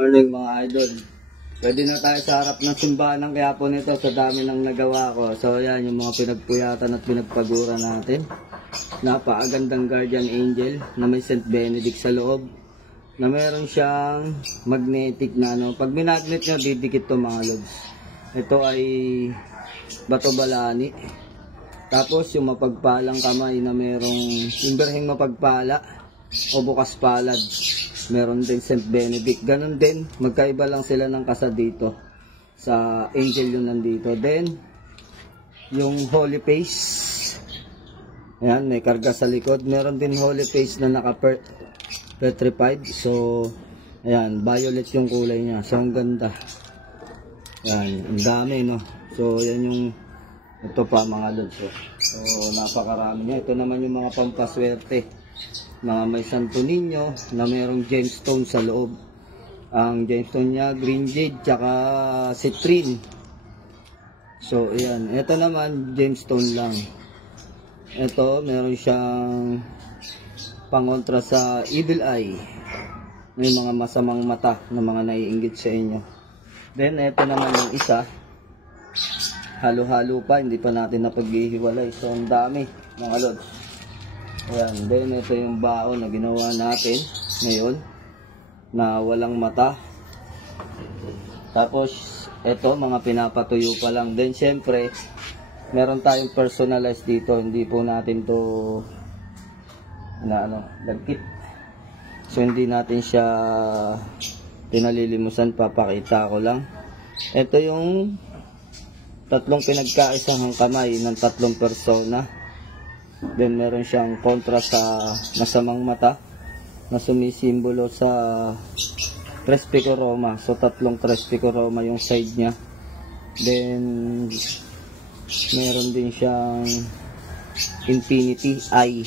Morning mga idol. Pwede na tayo sa harap ng simbahan ng Quiapo nito sa dami ng nagawa ko. So yan yung mga pinagpuyatan at pinagpagura natin. Napakagandang guardian angel na may St. Benedict sa loob. Na meron siyang magnetic na ano. Pag minagnet nyo, didikit to mga lods. Ito ay bato balani. Tapos yung mapagpalang kamay na merong yung berheng mapagpala o bukas palad. Meron din St. Benedict. Ganon din. Magkaiba lang sila ng kasa dito. Sa angel yung nandito. Then, yung holy face. Ayan, may karga sa likod. Meron din holy face na naka-petrified. So, ayan, violet yung kulay niya. So, ang ganda. Ayan, ang dami, no? So, yan yung ito pa mga lods. So, napakarami niya. Ito naman yung mga pampaswerte. Mga may Santo Niño na merong gemstone sa loob. Ang gemstone niya green jade tsaka citrine. So ayan, ito naman gemstone lang. Ito meron siyang pangontra sa evil eye. May mga masamang mata na mga naiinggit sa inyo. Then ito naman yung isa. Halo-halo pa, hindi pa natin napaghihiwalay. So ang dami mga lods. Ayan, then ito yung baon na ginawa natin ngayon na walang mata. Tapos ito mga pinapatuyo pa lang. Then syempre meron tayong personalized dito, hindi po natin to lagkit. So hindi natin siya pinalilimusan, papakita ko lang. Ito yung tatlong pinagkaisahang kamay ng tatlong persona. Then meron siyang kontra sa masamang mata na sumisimbolo sa tres picoroma. So tatlong tres picoroma yung side niya. Then meron din siyang infinity eye.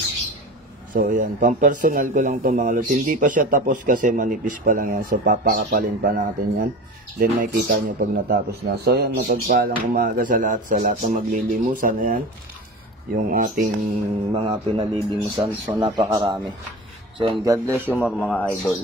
So ayan, pang personal ko lang to mga lods. Hindi pa siya tapos kasi manipis pa lang yan. So papakapalin pa natin yan. Then makikita nyo pag natapos na. So yan, matagpalang umaga sa lahat ng maglilimusan. Ayan yung ating mga pinalilimusan. So napakarami. So God bless you more mga idol.